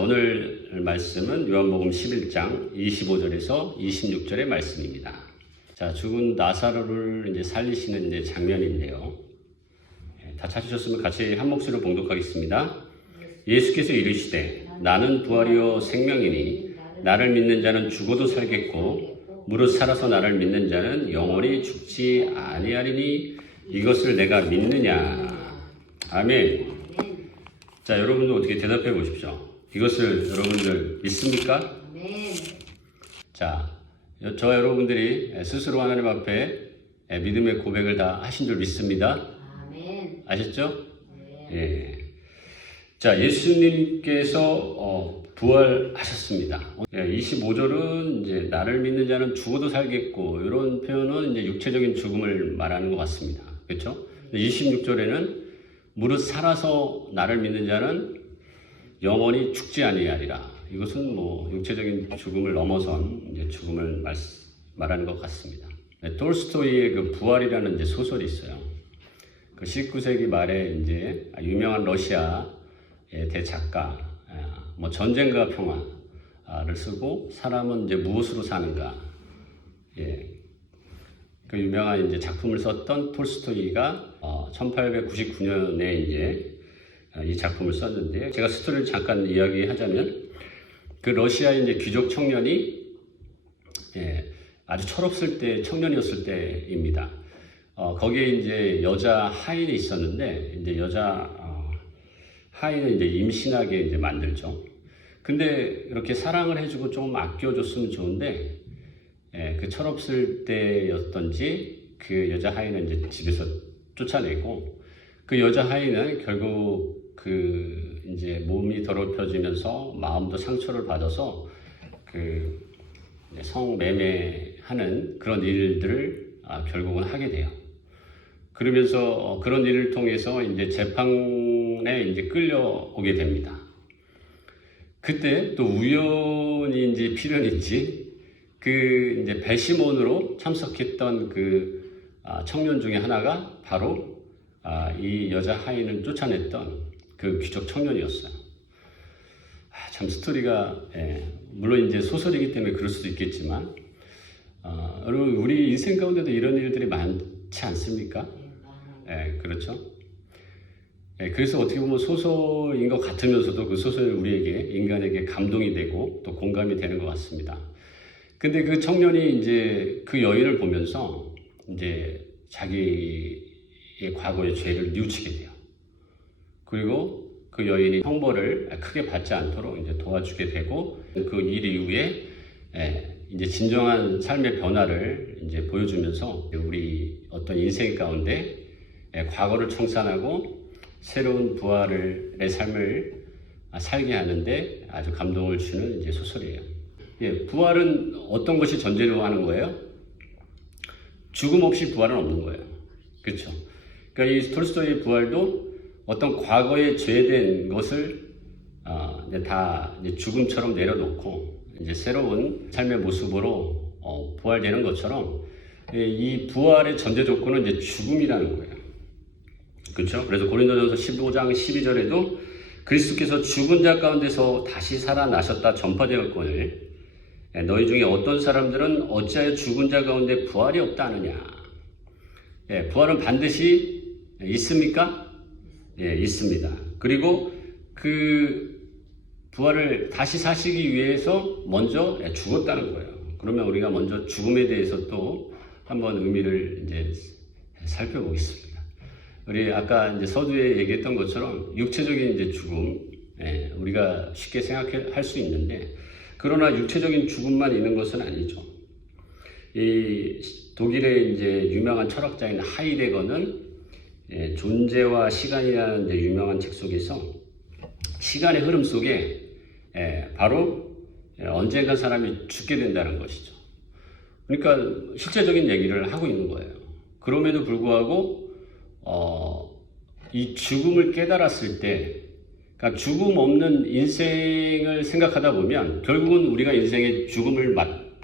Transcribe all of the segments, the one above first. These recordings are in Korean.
오늘 말씀은 요한복음 11장 25절에서 26절의 말씀입니다. 자, 죽은 나사로를 이제 살리시는 이제 장면인데요. 다 찾으셨으면 같이 한 목소리로 봉독하겠습니다. 예수께서 이르시되 나는 부활이요 생명이니 나를 믿는 자는 죽어도 살겠고 무릇 살아서 나를 믿는 자는 영원히 죽지 아니하리니 이것을 내가 믿느냐. 아멘. 자, 여러분들 어떻게 대답해 보십시오. 이것을 여러분들 믿습니까? 아멘. 자, 저와 여러분들이 스스로 하나님 앞에 믿음의 고백을 다 하신 줄 믿습니다. 아멘. 아셨죠? 네. 예. 자, 예수님께서 부활하셨습니다. 25절은 이제 나를 믿는 자는 죽어도 살겠고 이런 표현은 이제 육체적인 죽음을 말하는 것 같습니다. 그렇죠? 26절에는 무릇 살아서 나를 믿는 자는 영원히 죽지 아니하리라. 이것은 뭐 육체적인 죽음을 넘어선 이제 죽음을 말하는 것 같습니다. 톨스토이의 그 부활이라는 이제 소설이 있어요. 그 19세기 말에 이제 유명한 러시아의 대작가, 뭐 전쟁과 평화를 쓰고 사람은 이제 무엇으로 사는가, 그 유명한 이제 작품을 썼던 톨스토이가 1899년에 이제 이 작품을 썼는데, 제가 스토리를 잠깐 이야기하자면 그 러시아의 이제 귀족 청년이 아주 철없을 때 청년이었을 때입니다. 거기에 이제 여자 하인이 있었는데, 이제 여자 하인을 이제 임신하게 이제 만들죠. 근데 이렇게 사랑을 해주고 좀 아껴줬으면 좋은데, 그 철없을 때였던지 그 여자 하인은 이제 집에서 쫓아내고, 그 여자 하인은 결국 그 이제 몸이 더럽혀지면서 마음도 상처를 받아서 그 성매매하는 그런 일들을 결국은 하게 돼요. 그러면서 그런 일을 통해서 이제 재판에 이제 끌려오게 됩니다. 그때 또 우연인지 필연인지 그 이제 배심원으로 참석했던 그 청년 중에 하나가 바로 이 여자 하인을 쫓아냈던 그 귀족 청년이었어요. 참 스토리가 물론 이제 소설이기 때문에 그럴 수도 있겠지만, 여러분 우리 인생 가운데도 이런 일들이 많지 않습니까? 그렇죠. 그래서 어떻게 보면 소설인 것 같으면서도 그 소설이 우리에게, 인간에게 감동이 되고 또 공감이 되는 것 같습니다. 근데 그 청년이 이제 그 여인을 보면서 이제 자기의 과거의 죄를 뉘우치게 돼요. 그리고 그 여인이 형벌을 크게 받지 않도록 이제 도와주게 되고, 그 일 이후에 이제 진정한 삶의 변화를 이제 보여주면서 우리 어떤 인생 가운데 과거를 청산하고 새로운 부활의 삶을 살게 하는데 아주 감동을 주는 이제 소설이에요. 부활은 어떤 것이 전제로 하는 거예요? 죽음 없이 부활은 없는 거예요. 그렇죠? 그러니까 이 톨스토이의 부활도 어떤 과거에 죄된 것을 이제 다 이제 죽음처럼 내려놓고 이제 새로운 삶의 모습으로 부활되는 것처럼, 이 부활의 전제 조건은 이제 죽음이라는 거예요. 그렇죠? 그래서 고린도전서 15장 12절에도 그리스도께서 죽은 자 가운데서 다시 살아나셨다 전파되었거늘 너희 중에 어떤 사람들은 어찌하여 죽은 자 가운데 부활이 없다느냐. 부활은 반드시 있습니까? 있습니다. 그리고 그 부활을 다시 사시기 위해서 먼저 죽었다는 거예요. 그러면 우리가 먼저 죽음에 대해서 또 한번 의미를 이제 살펴보겠습니다. 우리 아까 이제 서두에 얘기했던 것처럼 육체적인 이제 죽음, 우리가 쉽게 생각할 수 있는데, 그러나 육체적인 죽음만 있는 것은 아니죠. 이 독일의 이제 유명한 철학자인 하이데거는 존재와 시간이라는 이제 유명한 책 속에서 시간의 흐름 속에 바로 언젠가 사람이 죽게 된다는 것이죠. 그러니까 실제적인 얘기를 하고 있는 거예요. 그럼에도 불구하고 이 죽음을 깨달았을 때, 그러니까 죽음 없는 인생을 생각하다 보면 결국은 우리가 인생의 죽음을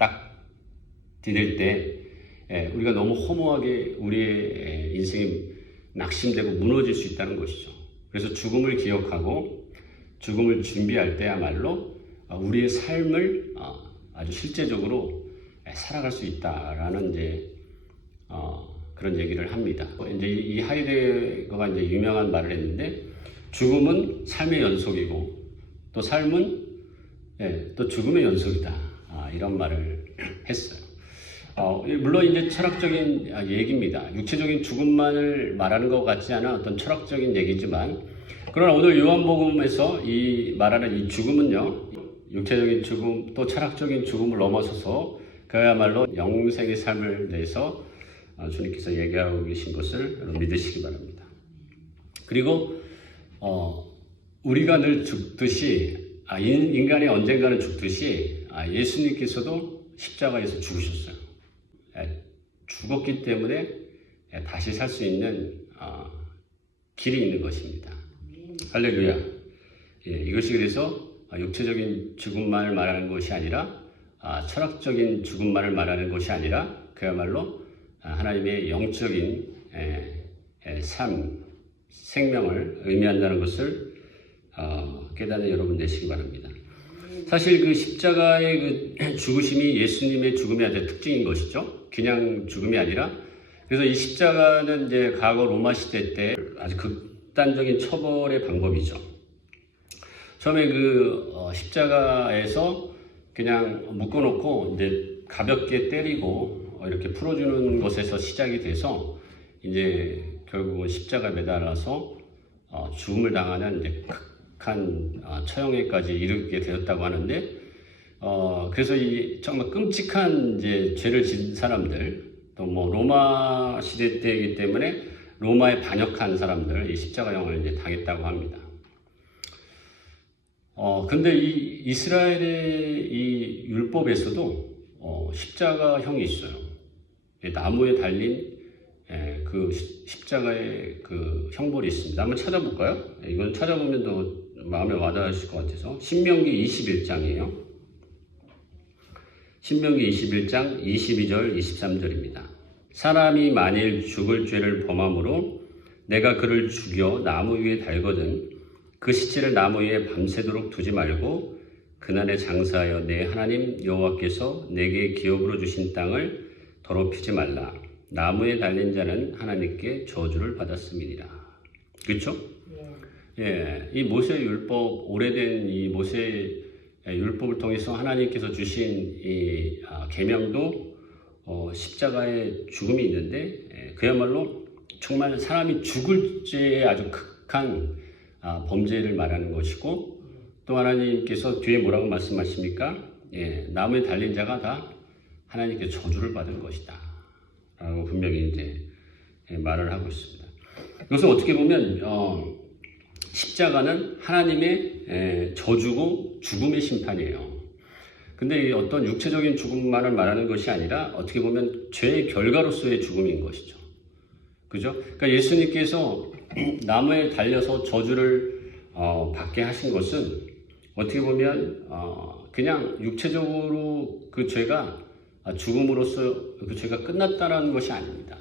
맞닥뜨릴 때 우리가 너무 허무하게 우리의 인생이 낙심되고 무너질 수 있다는 것이죠. 그래서 죽음을 기억하고 죽음을 준비할 때야말로 우리의 삶을 아주 실제적으로 살아갈 수 있다라는 이제 그런 얘기를 합니다. 이제 이 하이데거가 이제 유명한 말을 했는데, 죽음은 삶의 연속이고 또 삶은 또 죽음의 연속이다. 이런 말을 했어요. 물론 이제 철학적인 얘기입니다. 육체적인 죽음만을 말하는 것 같지 않은 어떤 철학적인 얘기지만, 그러나 오늘 요한복음에서 이 말하는 이 죽음은요, 육체적인 죽음 또 철학적인 죽음을 넘어서서 그야말로 영생의 삶을 내서 주님께서 얘기하고 계신 것을 믿으시기 바랍니다. 그리고 우리가 늘 죽듯이, 인간이 언젠가는 죽듯이 예수님께서도 십자가에서 죽으셨어요. 죽었기 때문에 다시 살 수 있는 길이 있는 것입니다. 할렐루야. 이것이 그래서 육체적인 죽음만을 말하는 것이 아니라, 철학적인 죽음만을 말하는 것이 아니라, 그야말로 하나님의 영적인 삶, 생명을 의미한다는 것을 깨닫는 여러분 되시기 바랍니다. 사실 그 십자가의 그 죽으심이 예수님의 죽음의 아주 특징인 것이죠. 그냥 죽음이 아니라, 그래서 이 십자가는 이제 과거 로마 시대 때 아주 극단적인 처벌의 방법이죠. 처음에 그 십자가에서 그냥 묶어놓고 이제 가볍게 때리고 이렇게 풀어주는 것에서 시작이 돼서 이제 결국은 십자가에 매달아서 죽음을 당하는 이제 극한 처형에까지 이르게 되었다고 하는데, 그래서 이 정말 끔찍한 이제 죄를 지은 사람들, 또 뭐 로마 시대 때이기 때문에 로마에 반역한 사람들, 이 십자가형을 이제 당했다고 합니다. 근데 이 이스라엘의 이 율법에서도 십자가형이 있어요. 나무에 달린 그 십자가의 그 형벌이 있습니다. 한번 찾아볼까요? 이건 찾아보면 더 마음에 와닿으실 것 같아서. 신명기 21장이에요. 신명기 21장 22절 23절입니다. 사람이 만일 죽을 죄를 범함으로 내가 그를 죽여 나무 위에 달거든 그 시체를 나무 위에 밤새도록 두지 말고 그날에 장사하여 내 하나님 여호와께서 내게 기업으로 주신 땅을 더럽히지 말라. 나무에 달린 자는 하나님께 저주를 받았음이니라. 그렇죠? 이 모세 율법, 오래된 이 모세 율법을 통해서 하나님께서 주신 이 계명도 십자가의 죽음이 있는데, 그야말로 정말 사람이 죽을 죄의 아주 극한 범죄를 말하는 것이고, 또 하나님께서 뒤에 뭐라고 말씀하십니까? 나무에 달린 자가 다 하나님께 저주를 받은 것이다 라고 분명히 이제 말을 하고 있습니다. 이것은 어떻게 보면 십자가는 하나님의 저주고 죽음의 심판이에요. 근데 어떤 육체적인 죽음만을 말하는 것이 아니라 어떻게 보면 죄의 결과로서의 죽음인 것이죠. 그죠? 그러니까 예수님께서 나무에 달려서 저주를 받게 하신 것은 어떻게 보면 그냥 육체적으로 그 죄가 죽음으로써 그 죄가 끝났다는 것이 아닙니다.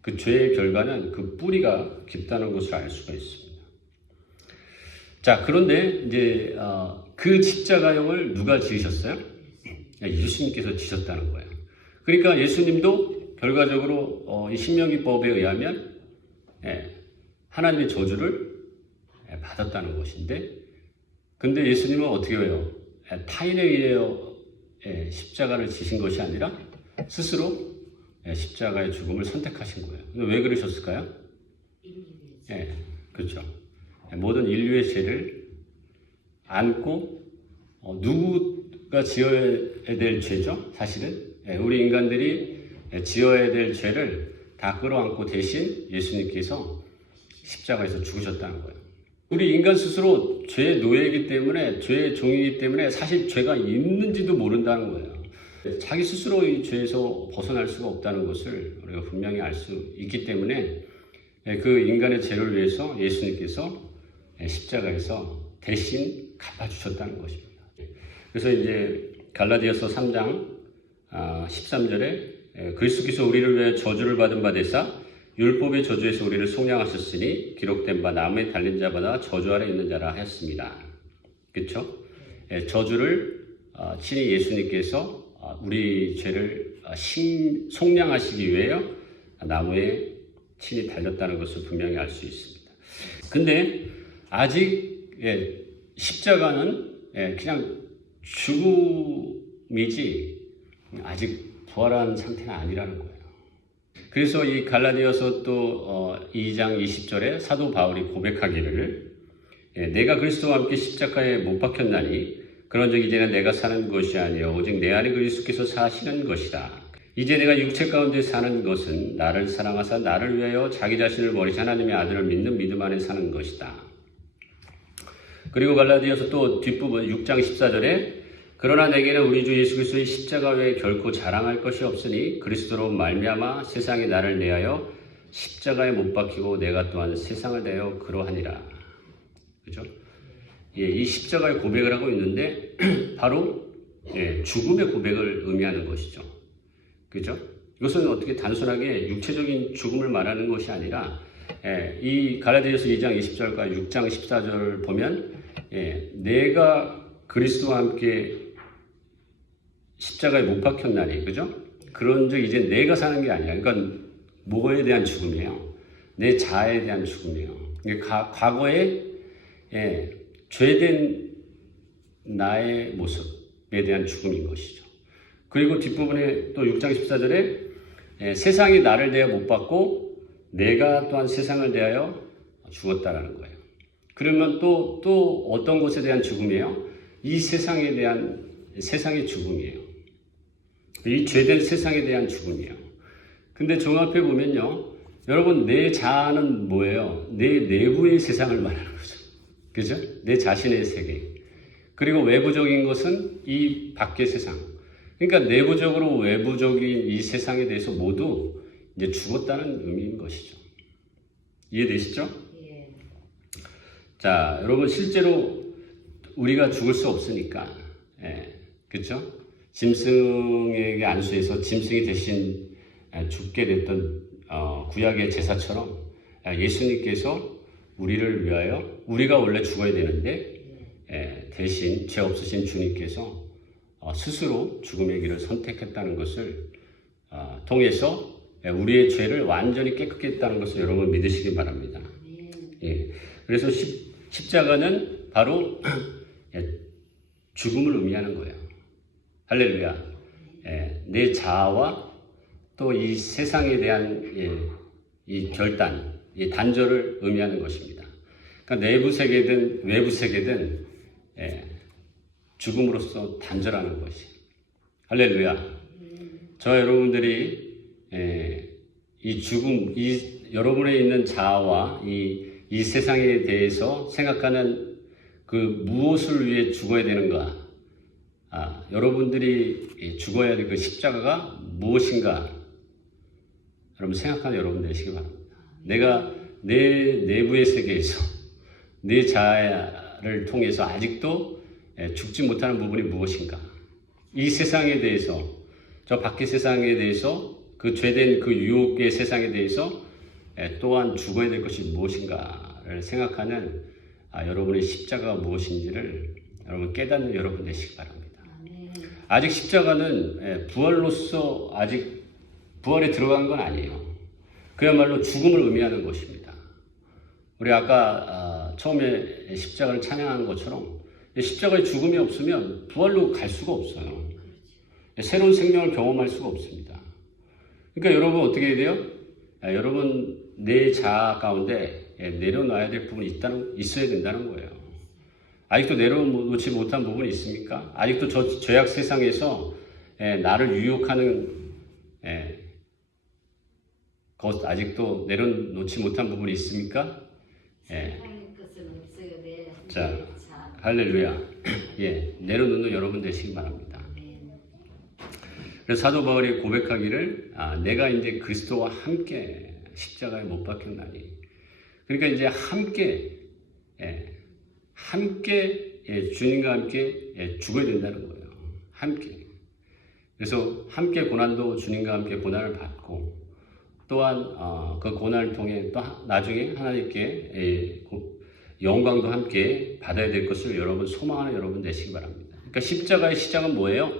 그 죄의 결과는 그 뿌리가 깊다는 것을 알 수가 있습니다. 자, 그런데 이제 그 십자가형을 누가 지으셨어요? 예수님께서 지셨다는 거예요. 그러니까 예수님도 결과적으로 이 신명기법에 의하면 하나님의 저주를 받았다는 것인데, 근데 예수님은 어떻게 해요? 타인에 의하여 십자가를 지신 것이 아니라 스스로 십자가의 죽음을 선택하신 거예요. 왜 그러셨을까요? 그렇죠. 모든 인류의 죄를 안고 누구가 지어야 될 죄죠? 사실은 우리 인간들이 지어야 될 죄를 다 끌어안고 대신 예수님께서 십자가에서 죽으셨다는 거예요. 우리 인간 스스로 죄의 노예이기 때문에, 죄의 종이기 때문에 사실 죄가 있는지도 모른다는 거예요. 자기 스스로 이 죄에서 벗어날 수가 없다는 것을 우리가 분명히 알 수 있기 때문에 그 인간의 죄를 위해서 예수님께서 십자가에서 대신 갚아주셨다는 것입니다. 그래서 이제 갈라디아서 3장 13절에 그리스도께서 우리를 위해 저주를 받은 바 되사 율법의 저주에서 우리를 속량하셨으니 기록된 바 나무에 달린 자보다 저주 아래 있는 자라 하였습니다. 그렇죠? 저주를 친히 예수님께서 우리 죄를 속량하시기 위해 나무에 친히 달렸다는 것을 분명히 알 수 있습니다. 근데 아직 십자가는 그냥 죽음이지 아직 부활한 상태는 아니라는 거예요. 그래서 이 갈라디아서 또 2장 20절에 사도 바울이 고백하기를 내가 그리스도와 함께 십자가에 못 박혔나니 그런즉 이제는 내가 사는 것이 아니요 오직 내 안에 그리스도께서 사시는 것이다. 이제 내가 육체 가운데 사는 것은 나를 사랑하사 나를 위하여 자기 자신을 버리신 하나님의 아들을 믿는 믿음 안에 사는 것이다. 그리고 갈라디아서 또 뒷부분 6장 14절에 그러나 내게는 우리 주 예수 그리스도의 십자가 외에 결코 자랑할 것이 없으니 그리스도로 말미암아 세상이 나를 내하여 십자가에 못 박히고 내가 또한 세상을 대하여 그러하니라. 그죠? 이 십자가의 고백을 하고 있는데 바로 죽음의 고백을 의미하는 것이죠. 그죠? 이것은 어떻게 단순하게 육체적인 죽음을 말하는 것이 아니라 이 갈라디아서 2장 20절과 6장 14절 보면 내가 그리스도와 함께 십자가에 못 박혔나니, 그죠? 그런즉 이제 내가 사는 게 아니야. 그러니까 뭐에 대한 죽음이에요? 내 자아에 대한 죽음이에요. 과거에 죄된 나의 모습에 대한 죽음인 것이죠. 그리고 뒷부분에 또 6장 14절에 세상이 나를 대하여 못 받고 내가 또한 세상을 대하여 죽었다라는 거예요. 그러면 또 어떤 것에 대한 죽음이에요? 이 세상에 대한 세상의 죽음이에요. 이 죄된 세상에 대한 죽음이에요. 근데 종합해 보면요. 여러분 내 자아는 뭐예요? 내 내부의 세상을 말하는 거죠. 그죠? 내 자신의 세계. 그리고 외부적인 것은 이 밖의 세상. 그러니까 내부적으로 외부적인 이 세상에 대해서 모두 이제 죽었다는 의미인 것이죠. 이해되시죠? 예. 자, 여러분 실제로 우리가 죽을 수 없으니까, 그렇죠? 짐승에게 안수해서 짐승이 대신 죽게 됐던 구약의 제사처럼 예수님께서 우리를 위하여 우리가 원래 죽어야 되는데 대신 죄 없으신 주님께서 스스로 죽음의 길을 선택했다는 것을 통해서 우리의 죄를 완전히 깨끗게 했다는 것을 여러분 믿으시기 바랍니다. 예. 그래서 십자가는 바로 죽음을 의미하는 거예요. 할렐루야. 내 자아와 또 이 세상에 대한 이 결단, 이 단절을 의미하는 것입니다. 그러니까 내부 세계든 외부 세계든 죽음으로써 단절하는 것이. 할렐루야. 저 여러분들이 이 죽음, 여러분에 있는 자아와 이 세상에 대해서 생각하는 그 무엇을 위해 죽어야 되는가? 여러분들이 죽어야 될 그 십자가가 무엇인가? 여러분 생각하는 여러분 되시기 바랍니다. 내가 내 내부의 세계에서 내 자아를 통해서 아직도 죽지 못하는 부분이 무엇인가? 이 세상에 대해서, 저 밖의 세상에 대해서, 그 죄된 그 유혹의 세상에 대해서 또한 죽어야 될 것이 무엇인가를 생각하는 여러분의 십자가가 무엇인지를 여러분 깨닫는 여러분 되시기 바랍니다. 아직 십자가는 부활로서 아직 부활에 들어간 건 아니에요. 그야말로 죽음을 의미하는 것입니다. 우리 아까 처음에 십자가를 찬양한 것처럼 십자가의 죽음이 없으면 부활로 갈 수가 없어요. 새로운 생명을 경험할 수가 없습니다. 그러니까 여러분 어떻게 해야 돼요? 여러분 내 자아 가운데 내려놔야 될 부분이 있어야 된다는 거예요. 아직도 내려놓지 못한 부분이 있습니까? 아직도 저 죄악 세상에서 나를 유혹하는 것 아직도 내려놓지 못한 부분이 있습니까? 자, 할렐루야. 내려놓는 여러분 되시기 바랍니다. 그래서 사도 바울이 고백하기를 내가 이제 그리스도와 함께 십자가에 못 박혔나니. 그러니까 이제 함께 주님과 함께 죽어야 된다는 거예요. 함께. 그래서 함께 고난도 주님과 함께 고난을 받고 또한 그 고난을 통해 또 나중에 하나님께 영광도 함께 받아야 될 것을 여러분 소망하는 여러분 되시기 바랍니다. 그러니까 십자가의 시작은 뭐예요?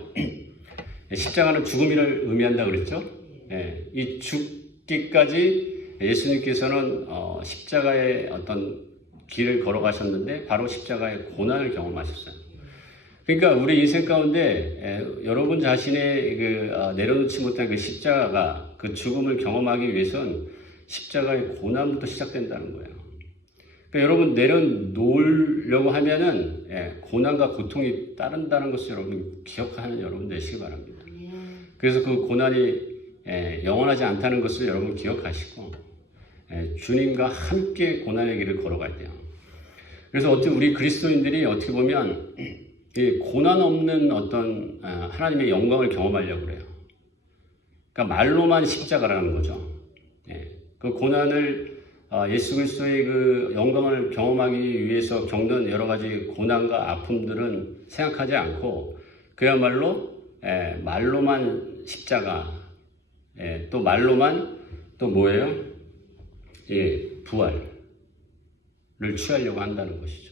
십자가는 죽음을 의미한다 그랬죠? 이 죽기까지 예수님께서는 십자가의 어떤 길을 걸어가셨는데 바로 십자가의 고난을 경험하셨어요. 그러니까 우리 인생 가운데 여러분 자신의 내려놓지 못한 그 십자가가 그 죽음을 경험하기 위해서는 십자가의 고난부터 시작된다는 거예요. 그러니까 여러분 내려놓으려고 하면은 고난과 고통이 따른다는 것을 여러분 기억하는 여러분 되시기 바랍니다. 그래서 그 고난이 영원하지 않다는 것을 여러분 기억하시고 주님과 함께 고난의 길을 걸어가야 돼요. 그래서 우리 그리스도인들이 어떻게 보면 이 고난 없는 어떤 하나님의 영광을 경험하려고 그래요. 그러니까 말로만 십자가라는 거죠. 그 고난을 예수 그리스도의 그 영광을 경험하기 위해서 겪는 여러 가지 고난과 아픔들은 생각하지 않고 그야말로 말로만 십자가, 또 말로만 또 뭐예요? 부활을 취하려고 한다는 것이죠.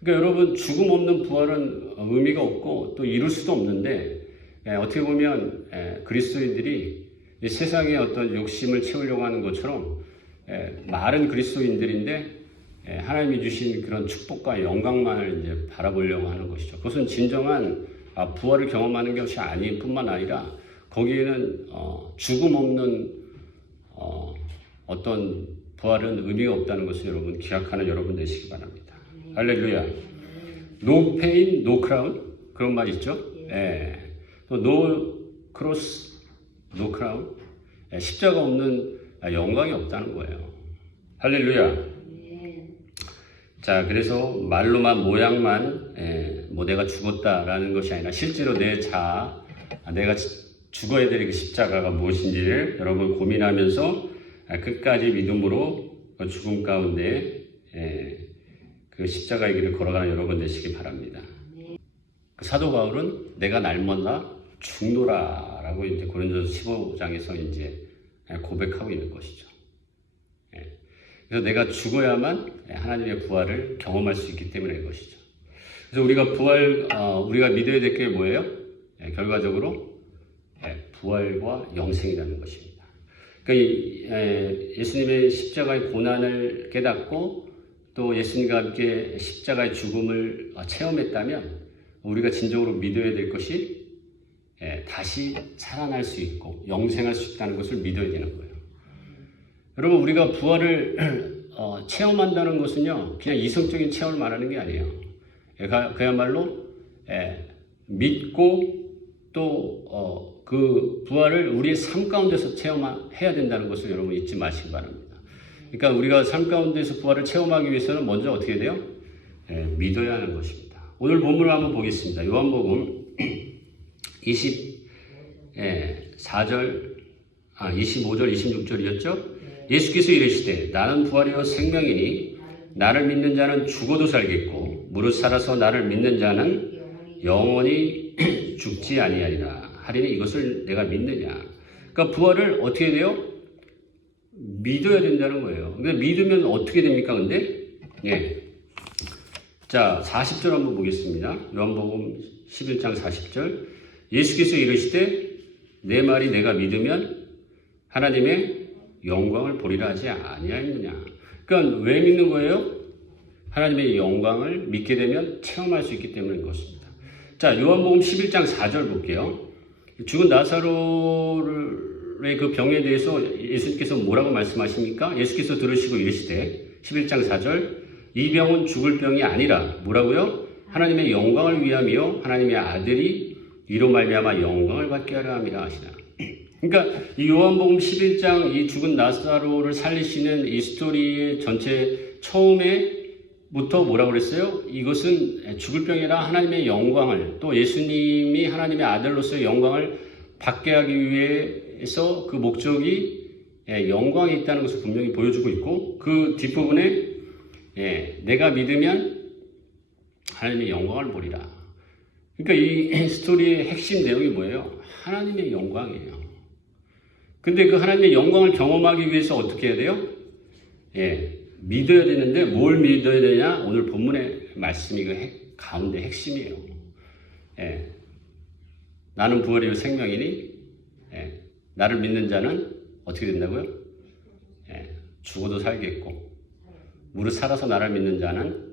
그러니까 여러분 죽음 없는 부활은 의미가 없고 또 이룰 수도 없는데 어떻게 보면 그리스도인들이 세상의 어떤 욕심을 채우려고 하는 것처럼 말은 그리스도인들인데 하나님이 주신 그런 축복과 영광만을 이제 바라보려고 하는 것이죠. 그것은 진정한 부활을 경험하는 것이 아닌 뿐만 아니라 거기에는 죽음 없는 어떤 부활은 의미가 없다는 것을 여러분 기억하는 여러분 되시기 바랍니다. 할렐루야. No pain, no crown 그런 말 있죠? 또 no cross, no crown 십자가 없는 영광이 없다는 거예요. 할렐루야. 자, 그래서 말로만 모양만 뭐 내가 죽었다라는 것이 아니라 실제로 내가 죽어야 될 그 십자가가 무엇인지를 여러분 고민하면서 끝까지 믿음으로 죽음 가운데 그 십자가의 길을 걸어가는 여러분 되시기 바랍니다. 그 사도 바울은 내가 날마다 죽노라라고 이제 고린도서 15장에서 이제 고백하고 있는 것이죠. 그래서 내가 죽어야만 하나님의 부활을 경험할 수 있기 때문인 것이죠. 그래서 우리가 믿어야 될 게 뭐예요? 결과적으로 부활과 영생이라는 것입니다. 그러니까 예수님의 십자가의 고난을 깨닫고 또 예수님과 함께 십자가의 죽음을 체험했다면 우리가 진정으로 믿어야 될 것이 다시 살아날 수 있고 영생할 수 있다는 것을 믿어야 되는 거예요. 여러분 우리가 부활을 체험한다는 것은요 그냥 이성적인 체험을 말하는 게 아니에요. 그야말로 믿고 또 그 부활을 우리의 삶 가운데서 체험해야 된다는 것을 여러분 잊지 마시기 바랍니다. 그러니까 우리가 삶 가운데서 부활을 체험하기 위해서는 먼저 어떻게 돼요? 믿어야 하는 것입니다. 오늘 본문을 한번 보겠습니다. 요한복음 25절 26절이었죠? 예수께서 이르시되 나는 부활이요 생명이니 나를 믿는 자는 죽어도 살겠고 무릇 살아서 나를 믿는 자는 영원히 죽지 아니하리라 하리니 이것을 내가 믿느냐. 그러니까 부활을 어떻게 돼요? 믿어야 된다는 거예요. 근데 믿으면 어떻게 됩니까? 근데 자 40절 한번 보겠습니다. 요한복음 11장 40절 예수께서 이르시되 내 말이 내가 믿으면 하나님의 영광을 보리라 하지 아니하였느냐. 그러니까 왜 믿는 거예요? 하나님의 영광을 믿게 되면 체험할 수 있기 때문인 것입니다. 자, 요한복음 11장 4절 볼게요. 죽은 나사로의 그 병에 대해서 예수님께서 뭐라고 말씀하십니까? 예수께서 들으시고 이르시되 11장 4절 이 병은 죽을 병이 아니라 뭐라고요? 하나님의 영광을 위함이요 하나님의 아들이 이로 말미암아 영광을 받게 하려 함이라 하시나. 그러니까 이 요한복음 11장 이 죽은 나사로를 살리시는 이 스토리의 전체 처음에부터 뭐라고 그랬어요? 이것은 죽을 병이 아니라 하나님의 영광을 또 예수님이 하나님의 아들로서의 영광을 받게 하기 위해서 그 목적이 영광이 있다는 것을 분명히 보여주고 있고 그 뒷부분에 내가 믿으면 하나님의 영광을 보리라. 그러니까 이 스토리의 핵심 내용이 뭐예요? 하나님의 영광이에요. 근데 그 하나님의 영광을 경험하기 위해서 어떻게 해야 돼요? 믿어야 되는데 뭘 믿어야 되냐? 오늘 본문의 말씀이 그 가운데 핵심이에요. 나는 부활이요 생명이니 나를 믿는 자는 어떻게 된다고요? 죽어도 살겠고 무릇 살아서 나를 믿는 자는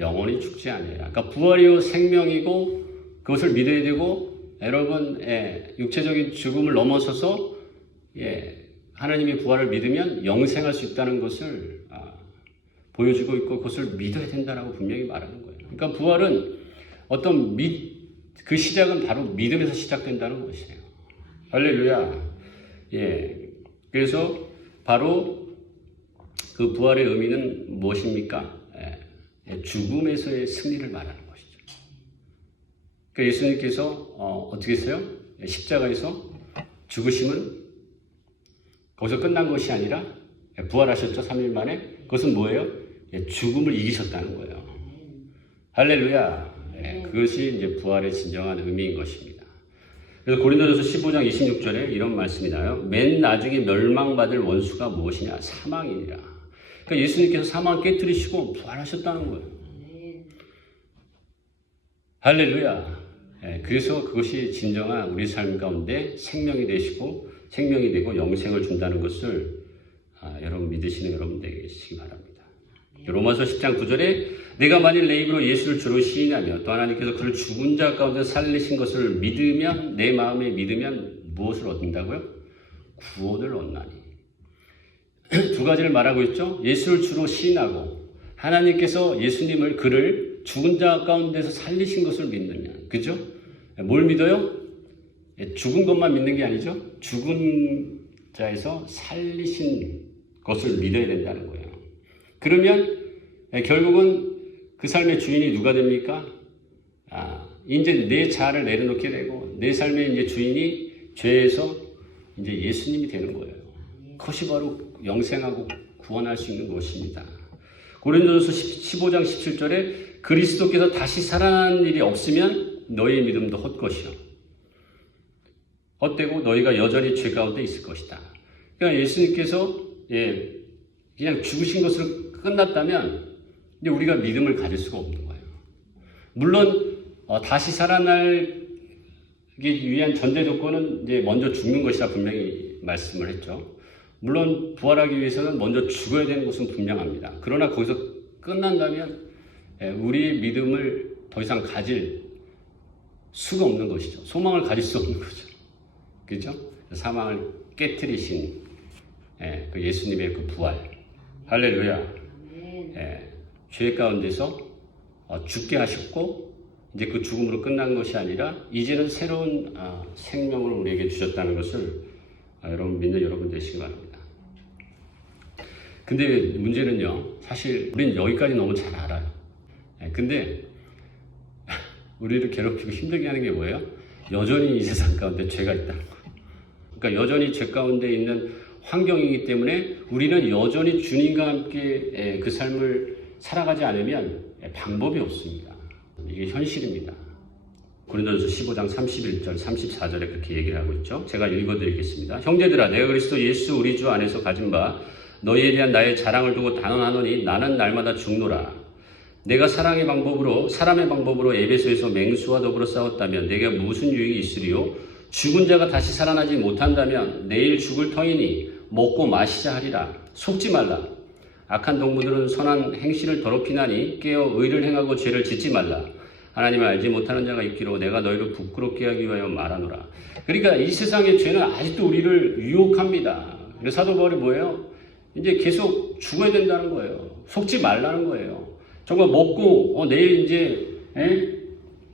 영원히 죽지 아니하리라. 그러니까 부활이요 생명이고 그것을 믿어야 되고 여러분 육체적인 죽음을 넘어서서 하나님의 부활을 믿으면 영생할 수 있다는 것을 보여주고 있고 그것을 믿어야 된다라고 분명히 말하는 거예요. 그러니까 부활은 어떤 그 시작은 바로 믿음에서 시작된다는 것이에요. 할렐루야. 그래서 바로 그 부활의 의미는 무엇입니까? 죽음에서의 승리를 말하는 것이죠. 그러니까 예수님께서 어떻게 했어요? 십자가에서 죽으심은 거기서 끝난 것이 아니라 부활하셨죠. 3일 만에. 그것은 뭐예요? 죽음을 이기셨다는 거예요. 할렐루야. 그것이 이제 부활의 진정한 의미인 것입니다. 그래서 고린도전서 15장 26절에 이런 말씀이 나요. 맨 나중에 멸망받을 원수가 무엇이냐? 사망이니라. 그러니까 예수님께서 사망을 깨뜨리시고 부활하셨다는 거예요. 할렐루야. 그래서 그것이 진정한 우리 삶 가운데 생명이 되시고 생명이 되고 영생을 준다는 것을 여러분 믿으시는 여러분 되시기 바랍니다. 로마서 10장 9절에 내가 만일 내 입으로 예수를 주로 시인하며 또 하나님께서 그를 죽은 자 가운데 살리신 것을 믿으면 내 마음에 믿으면 무엇을 얻는다고요? 구원을 얻나니. 두 가지를 말하고 있죠. 예수를 주로 시인하고 하나님께서 예수님을 그를 죽은 자 가운데서 살리신 것을 믿느냐. 그죠? 뭘 믿어요? 죽은 것만 믿는 게 아니죠. 죽은 자에서 살리신 것을 믿어야 된다는 거예요. 그러면 결국은 그 삶의 주인이 누가 됩니까? 이제 내 자아를 내려놓게 되고 내 삶의 이제 주인이 죄에서 이제 예수님이 되는 거예요. 그것이 바로 영생하고 구원할 수 있는 것입니다. 고린도전서 15장 17절에 그리스도께서 다시 살아난 일이 없으면 너희의 믿음도 헛것이요. 헛되고 너희가 여전히 죄 가운데 있을 것이다. 그러니까 예수님께서 그냥 죽으신 것으로 끝났다면 이제 우리가 믿음을 가질 수가 없는 거예요. 물론 다시 살아나기 위한 전제 조건은 이제 먼저 죽는 것이라 분명히 말씀을 했죠. 물론 부활하기 위해서는 먼저 죽어야 되는 것은 분명합니다. 그러나 거기서 끝난다면 우리의 믿음을 더 이상 가질 수가 없는 것이죠. 소망을 가질 수 없는 거죠. 그렇죠? 사망을 깨뜨리신 그 예수님의 그 부활. 할렐루야. 죄 가운데서 죽게 하셨고 이제 그 죽음으로 끝난 것이 아니라 이제는 새로운 생명을 우리에게 주셨다는 것을 여러분 믿는 여러분 되시기 바랍니다. 근데 문제는요, 사실 우리는 여기까지 너무 잘 알아요. 근데 우리를 괴롭히고 힘들게 하는 게 뭐예요? 여전히 이 세상 가운데 죄가 있다는 거예요. 그러니까 여전히 죄 가운데 있는 환경이기 때문에 우리는 여전히 주님과 함께 그 삶을 살아가지 않으면 방법이 없습니다. 이게 현실입니다. 고린도전서 15장 31절, 34절에 그렇게 얘기를 하고 있죠. 제가 읽어드리겠습니다. 형제들아, 내가 그리스도 예수 우리 주 안에서 가진 바 너희에 대한 나의 자랑을 두고 단언하노니 나는 날마다 죽노라. 내가 사람의 방법으로 에베소에서 맹수와 더불어 싸웠다면 내게 무슨 유익이 있으리요? 죽은 자가 다시 살아나지 못한다면 내일 죽을 터이니 먹고 마시자 하리라. 속지 말라. 악한 동무들은 선한 행실을 더럽히나니 깨어 의를 행하고 죄를 짓지 말라. 하나님을 알지 못하는 자가 있기로 내가 너희를 부끄럽게 하기 위하여 말하노라. 그러니까 이 세상의 죄는 아직도 우리를 유혹합니다. 그래서 사도 바울이 뭐예요? 이제 계속 죽어야 된다는 거예요. 속지 말라는 거예요. 정말 먹고 내일 이제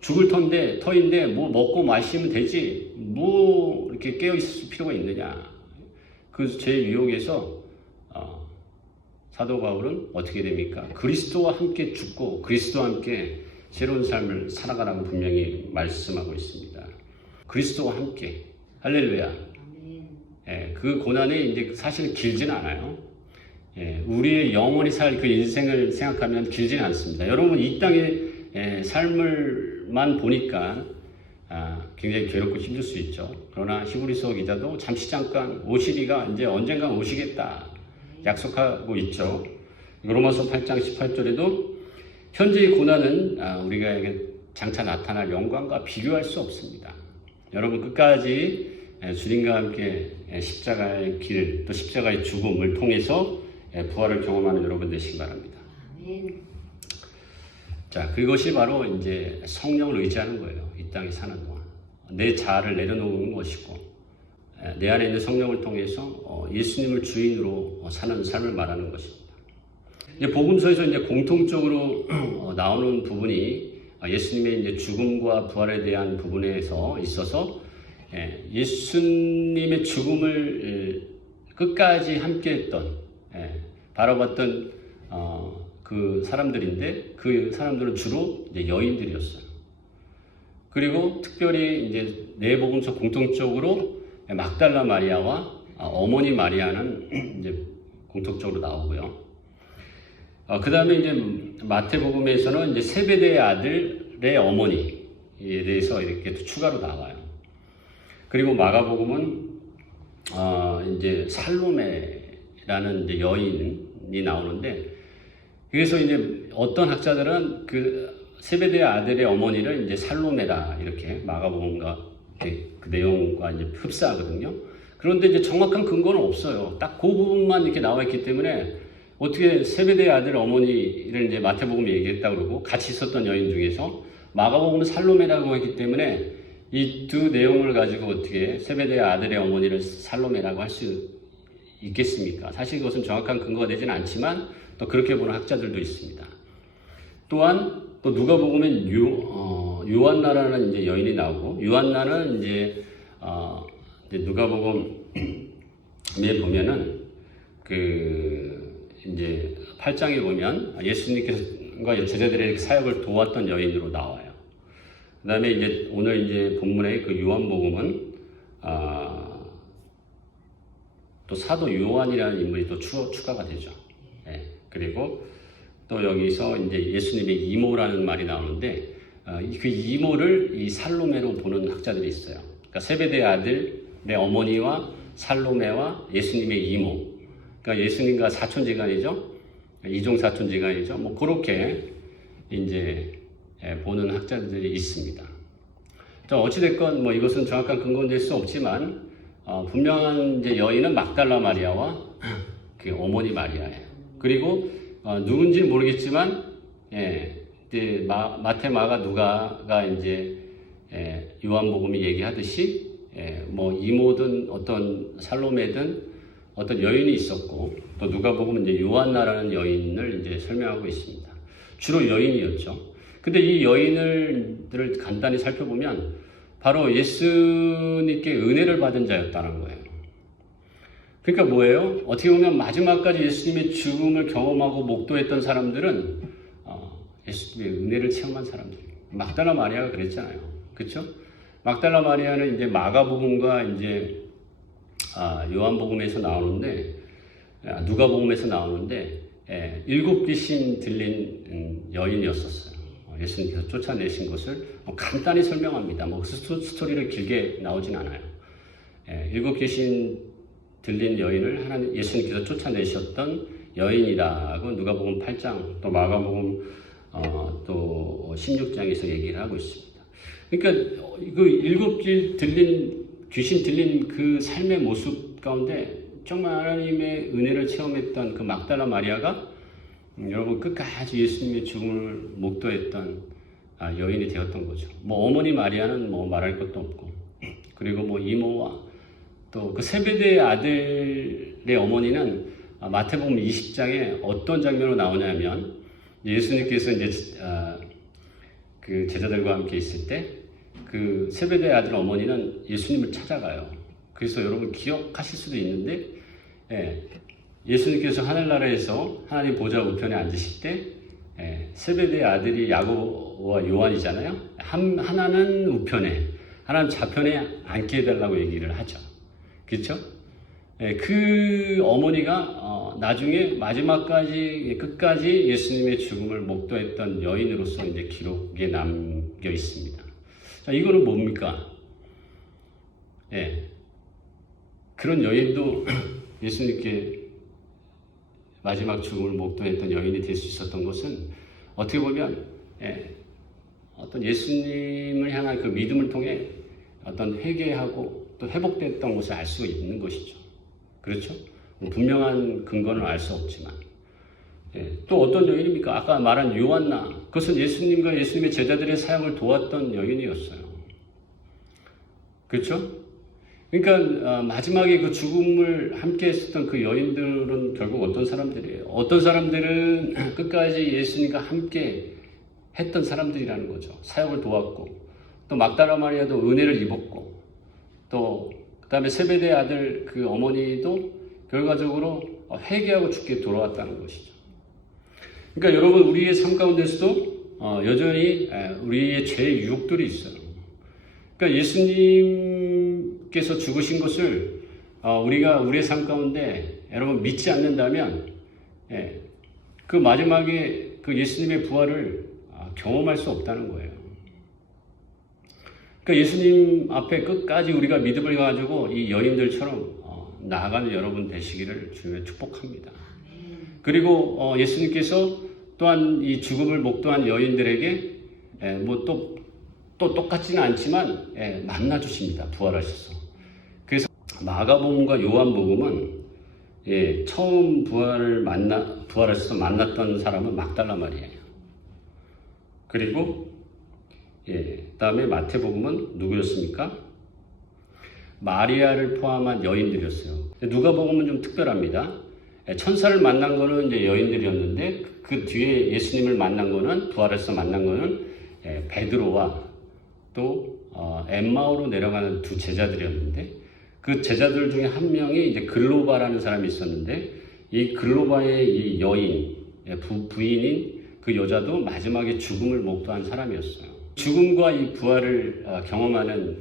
죽을 터인데 뭐 먹고 마시면 되지 뭐 이렇게 깨어 있을 필요가 있느냐. 그 제 유혹에서 사도 바울은 어떻게 됩니까? 그리스도와 함께 죽고 그리스도와 함께 새로운 삶을 살아가라고 분명히 말씀하고 있습니다. 그리스도와 함께. 할렐루야. 그 고난이 이제 사실 길지는 않아요. 우리의 영원히 살 그 인생을 생각하면 길지는 않습니다. 여러분 이 땅의 삶을만 보니까 굉장히 괴롭고 힘들 수 있죠. 그러나 히브리서 기자도 잠깐 오시리가 이제 언젠간 오시겠다 약속하고 있죠. 로마서 8장 18절에도 현재의 고난은 우리가 장차 나타날 영광과 비교할 수 없습니다. 여러분 끝까지 주님과 함께 십자가의 길, 또 십자가의 죽음을 통해서 부활을 경험하는 여러분 되시기 바랍니다. 아멘. 자, 그것이 바로 이제 성령을 의지하는 거예요. 이 땅에 사는 동안. 내 자아를 내려놓는 것이고, 내 안에 있는 성령을 통해서 예수님을 주인으로 사는 삶을 말하는 것입니다. 이제 복음서에서 이제 공통적으로 나오는 부분이 예수님의 이제 죽음과 부활에 대한 부분에서 있어서 예수님의 죽음을 끝까지 함께했던 바라봤던 그 사람들인데 그 사람들은 주로 이제 여인들이었어요. 그리고 특별히 이제 네 복음서 공통적으로 막달라 마리아와 어머니 마리아는 이제 공통적으로 나오고요. 그 다음에 이제 마태복음에서는 이제 세베대의 아들의 어머니에 대해서 이렇게 또 추가로 나와요. 그리고 마가복음은 이제 살로메라는 이제 여인이 나오는데, 그래서 이제 어떤 학자들은 그 세베대의 아들의 어머니를 이제 살로메라 이렇게 마가복음과 그 내용과 이제 흡사하거든요. 그런데 이제 정확한 근거는 없어요. 딱 그 부분만 이렇게 나와 있기 때문에 어떻게 세베대의 아들 어머니를 이제 마태복음에 얘기했다고 그러고 같이 있었던 여인 중에서 마가복음은 살로메라고 했기 때문에 이 두 내용을 가지고 어떻게 세베대의 아들의 어머니를 살로메라고 할 수 있겠습니까? 사실 그것은 정확한 근거가 되지는 않지만 또 그렇게 보는 학자들도 있습니다. 또한 또 누가복음엔 요한나라는 이제 여인이 나오고, 요한나는 이제 누가복음에 보면은 이제 8장에 보면 예수님께서가 제자들의 사역을 도왔던 여인으로 나와요. 그 다음에 이제 오늘 이제 본문의 그 요한복음은 또 사도 요한이라는 인물이 또 추가가 되죠. 그리고 또 여기서 이제 예수님의 이모라는 말이 나오는데 그 이모를 이 살로메로 보는 학자들이 있어요. 그러니까 세베대의 아들의 어머니와 살로메와 예수님의 이모. 그러니까 예수님과 사촌지간이죠. 이종 사촌지간이죠. 뭐 그렇게 이제 보는 학자들이 있습니다. 어찌됐건 뭐 이것은 정확한 근거는 될 수 없지만 분명한 이제 여인은 막달라 마리아와 그 어머니 마리아예요. 그리고 누군지는 모르겠지만 이제 마태, 마가, 누가가 이제 요한복음이 얘기하듯이 뭐 이모든 어떤 살로메든 어떤 여인이 있었고, 또 누가복음은 이제 요한나라는 여인을 이제 설명하고 있습니다. 주로 여인이었죠. 근데 이 여인들을 간단히 살펴보면 바로 예수님께 은혜를 받은 자였다는 거예요. 그러니까 뭐예요? 어떻게 보면 마지막까지 예수님의 죽음을 경험하고 목도했던 사람들은 예수님의 은혜를 체험한 사람들. 막달라 마리아가 그랬잖아요. 그렇죠? 막달라 마리아는 이제 마가복음과 이제 요한복음에서 나오는데, 누가복음에서 나오는데 7 귀신 들린 여인이었었어요. 예수님께서 쫓아내신 것을 간단히 설명합니다. 뭐 스토리를 길게 나오진 않아요. 7 귀신 들린 여인을 예수님께서 쫓아내셨던 여인이라고 누가복음 8장 또 마가복음 또 16장에서 얘기를 하고 있습니다. 그러니까 그 7 귀신 들린 그 삶의 모습 가운데 정말 하나님의 은혜를 체험했던 그 막달라 마리아가 여러분 끝까지 예수님의 죽음을 목도했던 여인이 되었던 거죠. 뭐 어머니 마리아는 뭐 말할 것도 없고, 그리고 뭐 이모와 또 그 세베대의 아들의 어머니는 마태복음 20장에 어떤 장면으로 나오냐면 예수님께서 이제 그 제자들과 함께 있을 때 그 세베대의 아들 어머니는 예수님을 찾아가요. 그래서 여러분 기억하실 수도 있는데 예수님께서 하늘나라에서 하나님 보좌 우편에 앉으실 때 세베대의 아들이 야고보와 요한이잖아요. 하나는 우편에, 하나는 좌편에 앉게 해달라고 얘기를 하죠. 그렇죠? 그 어머니가 나중에 마지막까지 끝까지 예수님의 죽음을 목도했던 여인으로서 이제 기록에 남겨 있습니다. 자, 이거는 뭡니까? 예. 그런 여인도 예수님께 마지막 죽음을 목도했던 여인이 될 수 있었던 것은 어떻게 보면 어떤 예수님을 향한 그 믿음을 통해 어떤 회개하고 또 회복됐던 것을 알 수 있는 것이죠. 그렇죠? 분명한 근거는 알 수 없지만 또 어떤 여인입니까? 아까 말한 요한나, 그것은 예수님과 예수님의 제자들의 사역을 도왔던 여인이었어요. 그렇죠? 그러니까 마지막에 그 죽음을 함께 했었던 그 여인들은 결국 어떤 사람들이에요? 어떤 사람들은 끝까지 예수님과 함께 했던 사람들이라는 거죠. 사역을 도왔고 또 막달라 마리아도 은혜를 입었고 또 그다음에 세베대 아들 그 어머니도 결과적으로 회개하고 죽게 돌아왔다는 것이죠. 그러니까 여러분, 우리의 삶 가운데서도 여전히 우리의 죄의 유혹들이 있어요. 그러니까 예수님께서 죽으신 것을 우리가 우리의 삶 가운데 여러분 믿지 않는다면 그 마지막에 그 예수님의 부활을 경험할 수 없다는 거예요. 그러니까 예수님 앞에 끝까지 우리가 믿음을 가지고 이 여인들처럼 나아가는 여러분 되시기를 주님의 축복합니다. 그리고 예수님께서 또한 이 죽음을 목도한 여인들에게 뭐 또 똑같지는 않지만 만나 주십니다. 부활하셔서. 그래서 마가복음과 요한복음은 처음 부활하셔서 만났던 사람은 막달라 마리아예요. 그리고 그다음에 마태복음은 누구였습니까? 마리아를 포함한 여인들이었어요. 누가복음은 좀 특별합니다. 천사를 만난 거는 이제 여인들이었는데 그 뒤에 예수님을 만난 거는 부활해서 만난 거는 베드로와 또 엠마오로 내려가는 두 제자들이었는데 그 제자들 중에 한 명이 이제 글로바라는 사람이 있었는데 이 글로바의 이 여인 부인인 그 여자도 마지막에 죽음을 목도한 사람이었어요. 죽음과 이 부활을 경험하는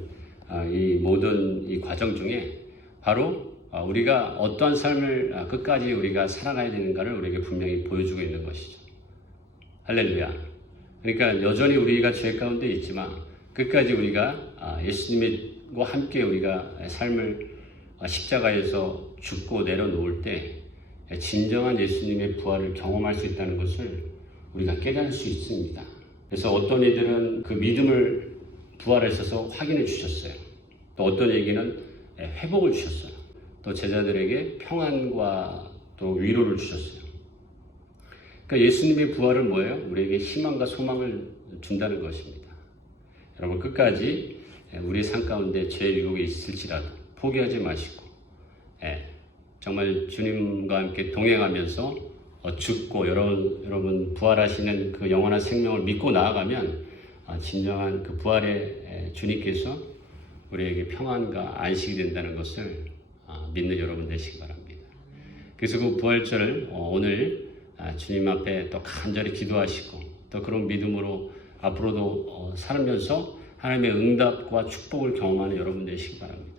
이 모든 이 과정 중에 바로 우리가 어떠한 삶을 끝까지 우리가 살아가야 되는가를 우리에게 분명히 보여주고 있는 것이죠. 할렐루야. 그러니까 여전히 우리가 죄 가운데 있지만 끝까지 우리가 예수님과 함께 우리가 삶을 십자가에서 죽고 내려놓을 때 진정한 예수님의 부활을 경험할 수 있다는 것을 우리가 깨달을 수 있습니다. 그래서 어떤 이들은 그 믿음을 부활하셔서 확인해 주셨어요. 또 어떤 얘기는 회복을 주셨어요. 또 제자들에게 평안과 또 위로를 주셨어요. 그러니까 예수님의 부활은 뭐예요? 우리에게 희망과 소망을 준다는 것입니다. 여러분, 끝까지 우리의 삶 가운데 죄의 유혹이 있을지라도 포기하지 마시고 정말 주님과 함께 동행하면서 죽고 여러분 부활하시는 그 영원한 생명을 믿고 나아가면 진정한 그 부활의 주님께서 우리에게 평안과 안식이 된다는 것을 믿는 여러분 되시기 바랍니다. 그래서 그 부활절을 오늘 주님 앞에 또 간절히 기도하시고 또 그런 믿음으로 앞으로도 살면서 하나님의 응답과 축복을 경험하는 여러분 되시기 바랍니다.